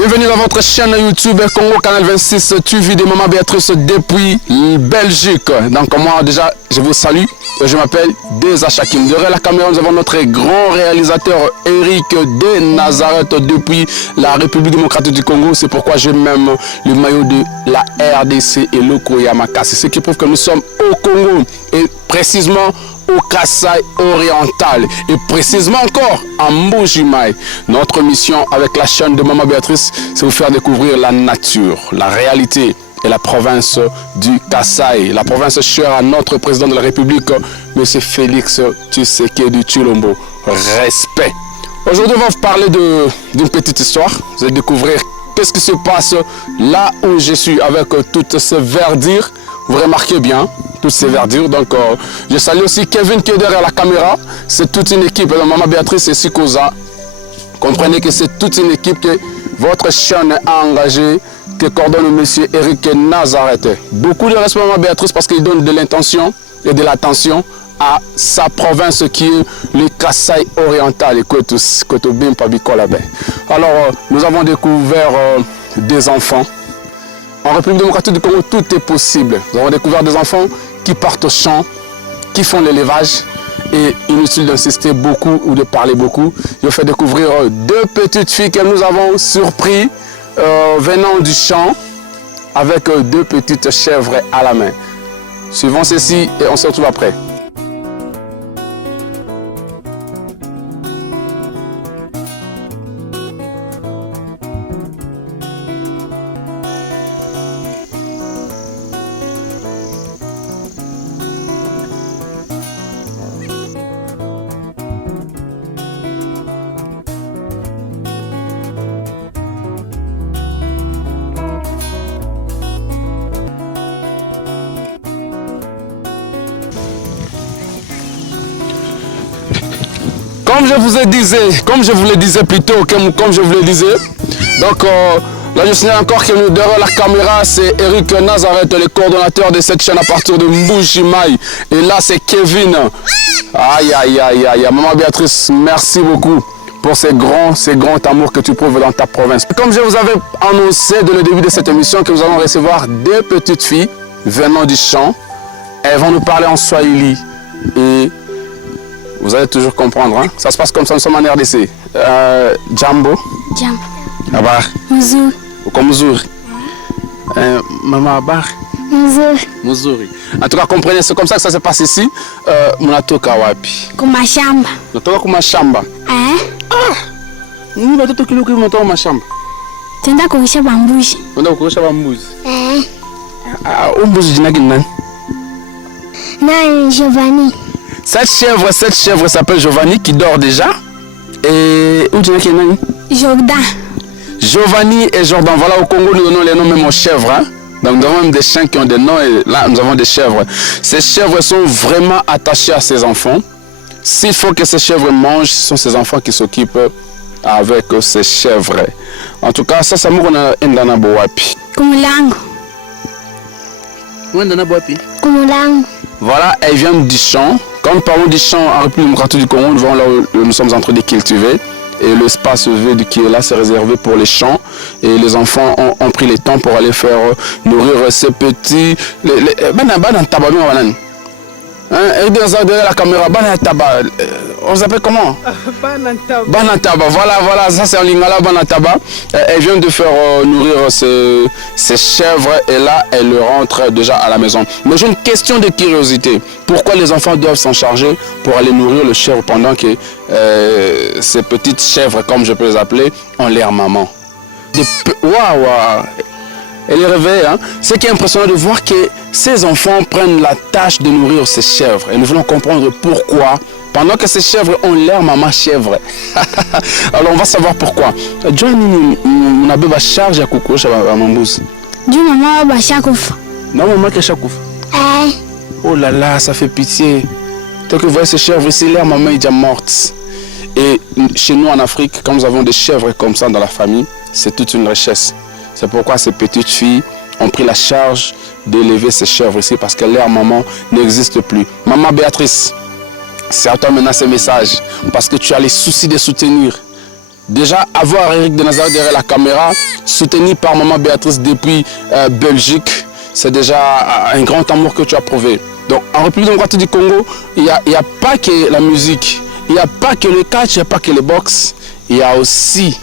Bienvenue dans votre chaîne YouTube Congo Canal 26 TV de Maman Béatrice depuis Belgique. Donc moi déjà je vous salue, je m'appelle Deza Chakim. Derrière la caméra nous avons notre grand réalisateur Eric de Nazareth depuis la République démocratique du Congo. C'est pourquoi j'ai même le maillot de la RDC et le Koyamakasi. Ce qui prouve que nous sommes au Congo et précisément au Kasaï oriental et précisément encore en Mbuji-Mayi. Notre mission avec la chaîne de Maman Béatrice, c'est vous faire découvrir la nature, la réalité et la province du Kasaï, la province chère à notre président de la République, M. Félix Tshisekedi Tshilombo. Respect. Aujourd'hui, on va vous parler d'une petite histoire. Vous allez découvrir qu'est-ce qui se passe là où je suis avec toutes ces verdures. Vous remarquez bien toutes ces verdures. Donc, je salue aussi Kevin qui est derrière la caméra. C'est toute une équipe. Maman Béatrice et Sikoza. Comprenez que c'est toute une équipe que votre chaîne a engagée, que coordonne M. Eric Nazareth. Beaucoup de respect à Maman Béatrice parce qu'il donne de l'intention et de l'attention à sa province qui est le Kasaï oriental. Alors, nous avons découvert des enfants. En République démocratique du Congo, tout est possible. Nous avons découvert des enfants qui partent au champ, qui font l'élevage. Et inutile d'insister beaucoup ou de parler beaucoup. Je vais faire découvrir deux petites filles que nous avons surpris venant du champ avec deux petites chèvres à la main. Suivons ceci et on se retrouve après. Comme je vous le disais plutôt, comme je vous le disais, donc là je signale encore que derrière la caméra c'est Eric Nazareth, le coordonnateur de cette chaîne à partir de Mbuji-Mayi. Et là c'est Kevin. Aïe aïe aïe aïe, Maman Béatrice, merci beaucoup pour ces grands amours que tu prouves dans ta province. Comme je vous avais annoncé dès le début de cette émission que nous allons recevoir deux petites filles venant du champ. Elles vont nous parler en Swahili et vous allez toujours comprendre, hein? Ça se passe comme ça, nous sommes en RDC. Jambo. Jambo. Abar. Muzuri. Uko mzuri. Maman Abar. Muzuri. Muzuri. En tout cas, comprenez, c'est comme ça que ça se passe ici. Mnatoka wapi? Kumashamba. Natoka kumashamba. Ni watoto kiluki mnatoka mashamba. Tenda kulisha bambuzi. Tenda kulisha bambuzi. Umbuzi jina gani nani? Nani Giovanni. Cette chèvre s'appelle Giovanni qui dort déjà. Et où tu es qui est nani? Jordan. Giovanni et Jordan. Voilà, au Congo, nous donnons les noms même aux chèvres. Hein? Donc nous avons même des chiens qui ont des noms et là nous avons des chèvres. Ces chèvres sont vraiment attachés à ces enfants. S'il faut que ces chèvres mangent, ce sont ces enfants qui s'occupent avec ces chèvres. En tout cas, ça c'est moi qu'on a Ndana Boapi. Kumulango. Ndana Boapi. Kumulango. Voilà, elles viennent du champ. Quand nous parlons du champ en République démocratique du Congo, nous voyons là où nous sommes en train de cultiver. Et l'espace vide qui est là, c'est réservé pour les champs. Et les enfants ont pris le temps pour aller faire nourrir ces petits... Derrière la caméra, Banataba. On s'appelle comment? Banataba. Voilà, ça c'est en lingala, Banataba. Elle vient de faire nourrir ces chèvres et là, elle rentre déjà à la maison. Mais j'ai une question de curiosité. Pourquoi les enfants doivent s'en charger pour aller nourrir le chèvre pendant que ces petites chèvres, comme je peux les appeler, ont l'air maman? Waouh! Elle est réveillée. Hein? Ce qui est impressionnant de voir que ces enfants prennent la tâche de nourrir ces chèvres. Et nous voulons comprendre pourquoi, pendant que ces chèvres ont l'air maman chèvre. Alors on va savoir pourquoi. Johnny, on a besoin de charge à coucou, chez Mambouz. Du maman va chakouf. Non, maman qui chakouf. Oh là là, ça fait pitié. Tant que vous voyez ces chèvres ici, l'air maman est déjà morte. Et chez nous en Afrique, quand nous avons des chèvres comme ça dans la famille, c'est toute une richesse. C'est pourquoi ces petites filles ont pris la charge d'élever ces chèvres ici parce que leur maman n'existe plus. Maman Béatrice, c'est à toi maintenant ce message parce que tu as les soucis de soutenir Déjà, avoir Eric de Nazareth derrière la caméra, soutenu par maman Béatrice depuis Belgique, c'est déjà un grand amour que tu as prouvé. Donc, en République démocratique du Congo, il n'y a pas que la musique, il n'y a pas que le catch, il n'y a pas que le boxe, il y a aussi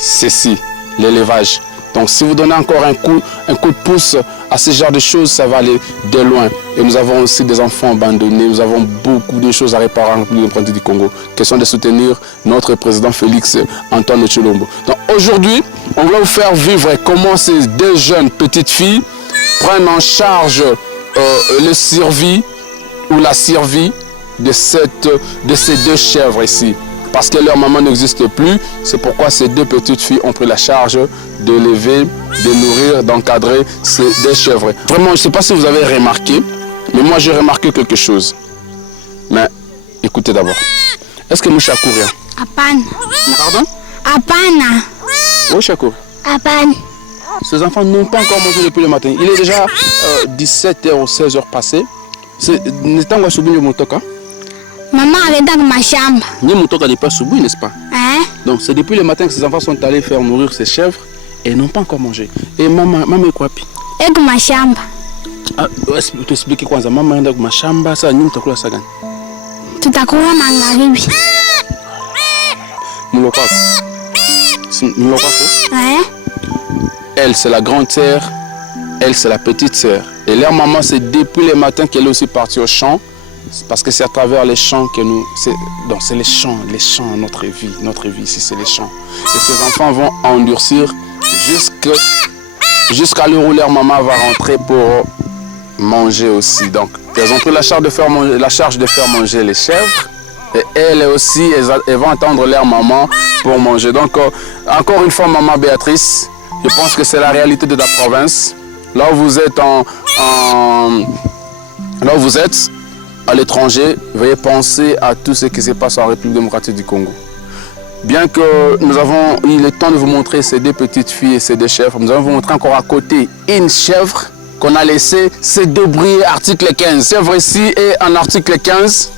ceci, l'élevage. Donc, si vous donnez encore un coup de pouce à ce genre de choses, ça va aller de loin. Et nous avons aussi des enfants abandonnés, nous avons beaucoup de choses à réparer en République démocratique du Congo. Question de soutenir notre président Félix Antoine Tshilombo. Donc, aujourd'hui, on va vous faire vivre comment ces deux jeunes petites filles prennent en charge le survie ou la survie de ces deux chèvres ici. Parce que leur maman n'existe plus, c'est pourquoi ces deux petites filles ont pris la charge d'élever, de nourrir, d'encadrer ces deux chèvres. Vraiment, je ne sais pas si vous avez remarqué, mais moi j'ai remarqué quelque chose. Mais écoutez d'abord. Est-ce que Moucha court rien? Apana. Pardon? Apana. Moucha court. Apana. Ces enfants n'ont pas encore mangé depuis le matin. Il est déjà 17h ou 16h passé. N'est-ce pas? Maman avait dans ma chambre. Ni Moutoka n'est pas soubou, n'est-ce pas? Hein? Donc c'est depuis le matin que ces enfants sont allés faire nourrir ces chèvres et n'ont pas encore mangé. Et maman est quoi? Et dans ma chambre. Ah, tu expliques quoi? Maman est dans ma chambre, ça n'y a pas de sagan. Tout à coup, maman arrive. Moulokako. Hein? Elle, c'est la grande sœur. Elle, c'est la petite sœur. Et leur maman, c'est depuis le matin qu'elle est aussi partie au champ. Parce que c'est à travers les champs que nous... Donc c'est les champs, notre vie ici, c'est les champs. Et ces enfants vont endurcir jusqu'à l'heure où leur maman va rentrer pour manger aussi. Donc, elles ont pris la charge de faire manger les chèvres. Et elles aussi, elles vont attendre leur maman pour manger. Donc, encore une fois, maman Béatrice, je pense que c'est la réalité de la province. Là où vous êtes là où vous êtes, à l'étranger, veuillez penser à tout ce qui se passe en République démocratique du Congo. Bien que nous avons eu le temps de vous montrer ces deux petites filles et ces deux chèvres, nous allons vous montrer encore à côté une chèvre qu'on a laissé se débrouiller article 15. Cette chèvre ici est en article 15.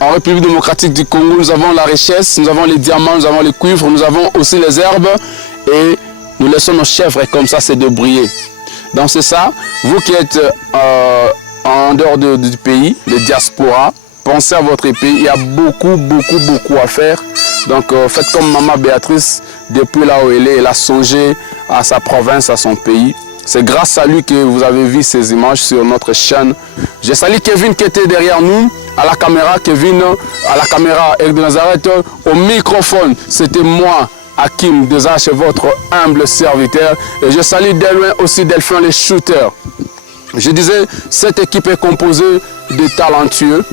En République démocratique du Congo, nous avons la richesse, nous avons les diamants, nous avons les cuivres, nous avons aussi les herbes et nous laissons nos chèvres comme ça se débrouiller. Donc c'est ça, vous qui êtes en dehors du pays, les diasporas, pensez à votre pays, il y a beaucoup à faire. Donc faites comme maman Béatrice, depuis là où elle a songé à sa province, à son pays. C'est grâce à lui que vous avez vu ces images sur notre chaîne. Je salue Kevin qui était derrière nous, à la caméra, Kevin, à la caméra, Eric de Nazareth, au microphone. C'était moi, Hakim Desache, votre humble serviteur. Et je salue de loin aussi Delphin, les shooters. Je disais, cette équipe est composée de talentueux,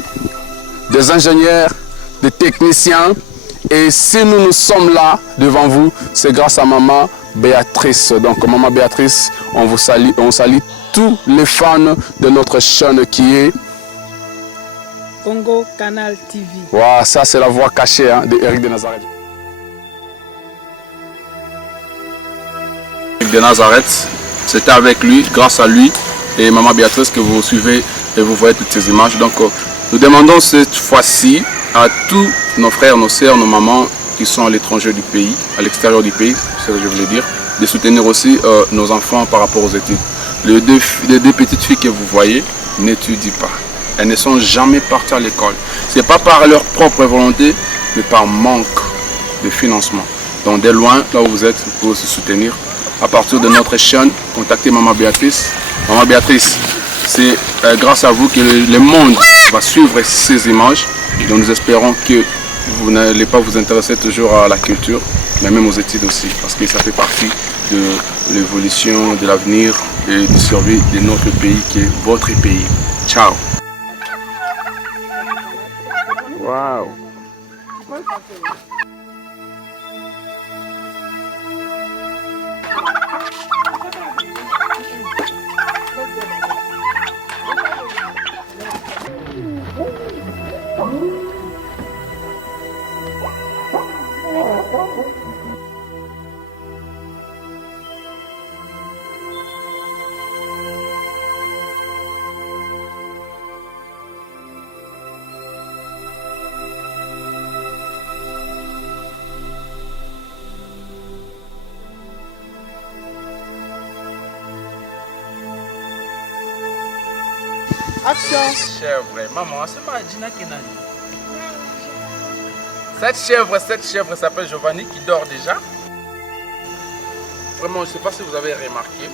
des ingénieurs, des techniciens. Et si nous sommes là devant vous, c'est grâce à maman Béatrice. Donc maman Béatrice, on salue tous les fans de notre chaîne qui est Congo Canal TV. Wow, ça c'est la voix cachée de Eric de Nazareth. Eric de Nazareth, c'était avec lui, grâce à lui et maman Béatrice que vous suivez et vous voyez toutes ces images. Donc nous demandons cette fois-ci à tous nos frères, nos sœurs, nos mamans qui sont à l'étranger du pays, à l'extérieur du pays, c'est ce que je voulais dire, de soutenir aussi nos enfants par rapport aux études. Les deux petites filles que vous voyez n'étudient pas. Elles ne sont jamais parties à l'école. Ce n'est pas par leur propre volonté, mais par manque de financement. Donc dès loin, là où vous êtes, vous pouvez aussi soutenir. À partir de notre chaîne, contactez maman Béatrice. Maman Béatrice, c'est grâce à vous que le monde va suivre ces images. Donc nous espérons que vous n'allez pas vous intéresser toujours à la culture, mais même aux études aussi, parce que ça fait partie de l'évolution, de l'avenir et de survie de notre pays qui est votre pays. Ciao. Wow. Action. Chèvre. Maman, c'est ma Gina Kenani. Cette chèvre s'appelle Giovanni qui dort déjà. Vraiment, je ne sais pas si vous avez remarqué.